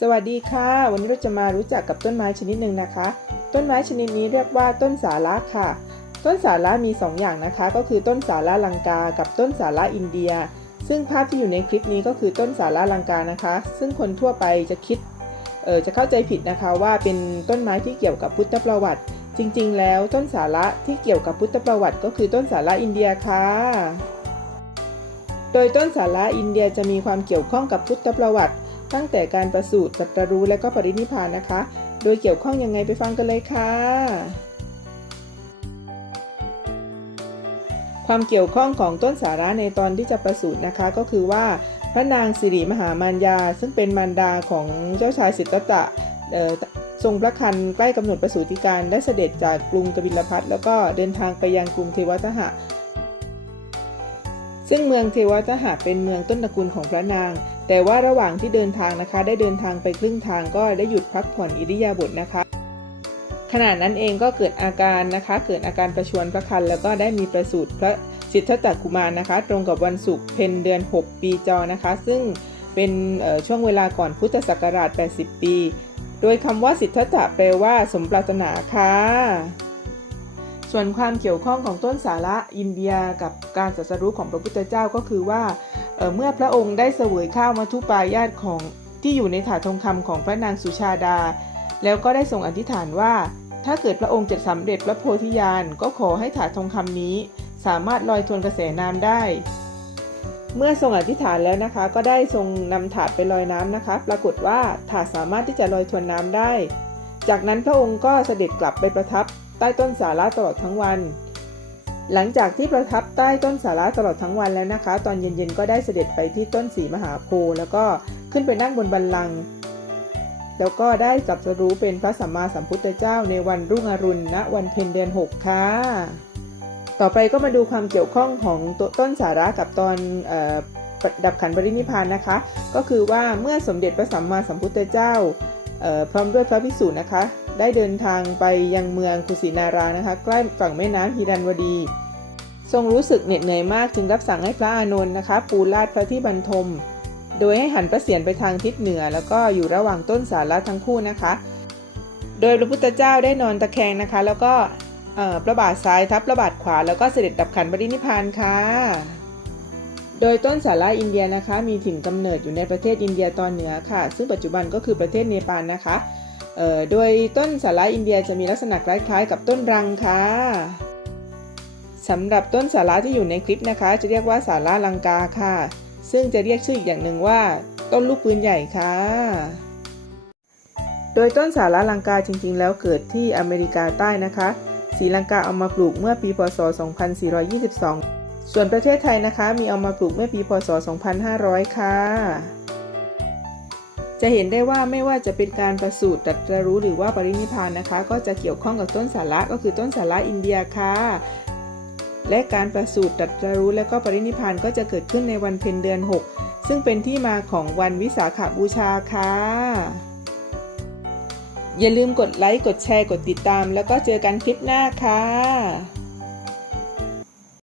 สวัสดีค่ะ วันนี้เราจะมารู้จักกับต้นไม้ชนิดหนึ่งนะคะ ต้นไม้ชนิดนี้เรียกว่าต้นสาระค่ะ ต้นสาระมี 2 อย่างนะคะ ก็คือต้นสาระลังกา กับต้นสาระอินเดีย ซึ่งภาพที่อยู่ในคลิปนี้ก็คือต้นสาระลังกานะคะ ซึ่งคนทั่วไปจะคิดเออจะเข้าใจผิดนะคะว่าเป็นต้นไม้ที่เกี่ยวกับพุทธประวัติ จริงๆ แล้วต้นสาระที่เกี่ยวกับพุทธประวัติ ก็คือต้นสาระอินเดียค่ะโดยต้นสาระอินเดียจะมีความเกี่ยวข้องกับพุทธประวัติ ตั้งแต่การประสูติตรัสรู้และก็ปรินิพานนะคะ โดยเกี่ยวข้องยังไงไปฟังกันเลยค่ะ ความเกี่ยวข้องของต้นสาระในตอนที่จะประสูตินะคะก็คือว่าพระนางสิริมหามารยา ซึ่งเป็นมารดาของเจ้าชายสิทธัตถะทรงพระคันใกล้กำหนดประสูติการได้เสด็จจากกรุงกบิลพัทแล้วก็เดินทางไปยังกรุงเทวทหะ ซึ่งเมืองเทวทหะเป็นเมืองต้นตระกูลของพระนาง แต่ว่าระหว่างที่เดินทางนะคะ ได้เดินทางไปครึ่งทางก็ได้หยุดพักผ่อนอิริยาบถนะคะ ขณะนั้นเองก็เกิดอาการนะคะ เกิดอาการประชวรพระคันแล้วก็ได้มีประสูติพระสิทธัตถกุมารนะคะ ตรงกับวันศุกร์เพ็ญเดือน 6 ปีจอนะคะ ซึ่งเป็นช่วงเวลาก่อนพุทธศักราช 80 ปี โดยคำว่าสิทธัตถะแปลว่าสมปรารถนาค่ะ ส่วนความเกี่ยวข้องของต้นสาระอินเดียกับการตรัสรู้ของพระพุทธเจ้าก็คือว่า เเมื่อพระองค์ได้เสวยข้าวมัทุปายาตของที่อยู่ในถาดทองคำของพระนางสุชาดา แล้วก็ได้ทรงอธิษฐานว่า ถ้าเกิดพระองค์จะสำเร็จพระโพธิญาณก็ขอให้ถาดทองคำนี้ สามารถลอยทวนกระแสน้ำได้ เมื่อทรงอธิษฐานแล้วนะคะ ก็ได้ทรงนำถาดไปลอยน้ำนะคะ ปรากฏว่าถาดสามารถที่จะลอยทวนน้ำได้ จากนั้นพระองค์ก็เสด็จกลับไปประทับใต้ต้นสาระตลอดทั้งวัน หลังจากที่ประทับใต้ต้นสาระตลอดทั้งวันแล้วนะคะ ตอนเย็นๆก็ได้เสด็จไปที่ต้นสีมหาโพธิ์แล้วก็ขึ้นไปนั่งบนบัลลังก์แล้วก็ได้ตรัสรู้เป็นพระสัมมาสัมพุทธเจ้าในวันรุ่งอรุณณวันเพ็ญเดือน6ค่ะต่อไปก็มาดูความเกี่ยวข้องของตต้นสาระกับตอนออดับขันปรินิพานนะคะ ก็คือว่าเมื่อสมเด็จพระสัมมาสัมพุทธเจ้าพร้อมด้วยพระภิกษุนะคะ ได้เดินทางไปยังเมืองกุสินารานะคะ ใกล้ฝั่งแม่น้ำฮิรันวดี ทรงรู้สึกเหน็ดเหนื่อยมากจึงรับสั่งให้พระอานนท์นะคะ ปูลาดพระที่บรรทม โดยให้หันพระเศียรไปทางทิศเหนือ แล้วก็อยู่ระหว่างต้นสาระทั้งคู่นะคะ โดยพระพุทธเจ้าได้นอนตะแคงนะคะ แล้วก็พระบาทซ้ายทับพระบาทขวา แล้วก็เสด็จดับขันปรินิพานค่ะ โดยต้นสาระอินเดียนะคะ มีถิ่นกำเนิดอยู่ในประเทศอินเดียตอนเหนือค่ะ ซึ่งปัจจุบันก็คือประเทศเนปาลนะคะโดยต้นสาระอินเดียจะมีลักษณะคล้ายๆ กับต้นรังค่ะ สำหรับต้นสาระที่อยู่ในคลิปนะคะ จะเรียกว่าสาระลังกาค่ะ ซึ่งจะเรียกชื่ออีกอย่างหนึ่งว่า ต้นลูกปืนใหญ่ค่ะ โดยต้นสาระลังกาจริงๆ แล้วเกิดที่อเมริกาใต้นะคะศรีลังกาเอามาปลูกเมื่อปีพศ 2422 ส่วนประเทศไทยนะคะ มีเอามาปลูกเมื่อปีพศ 2500 ค่ะ จะเห็นได้ว่าไม่ว่าจะเป็นการประสูติตรัสรู้หรือว่าปรินิพพานนะคะ ก็จะเกี่ยวข้องกับต้นสาระก็คือต้นสาระอินเดียค่ะ และการประสูติตรัสรู้และก็ปรินิพานก็จะเกิดขึ้นในวันเพ็ญเดือน 6 ซึ่งเป็นที่มาของวันวิสาขบูชาค่ะ อย่าลืมกดไลค์ กดแชร์ กดติดตาม แล้วก็เจอกันคลิปหน้าค่ะ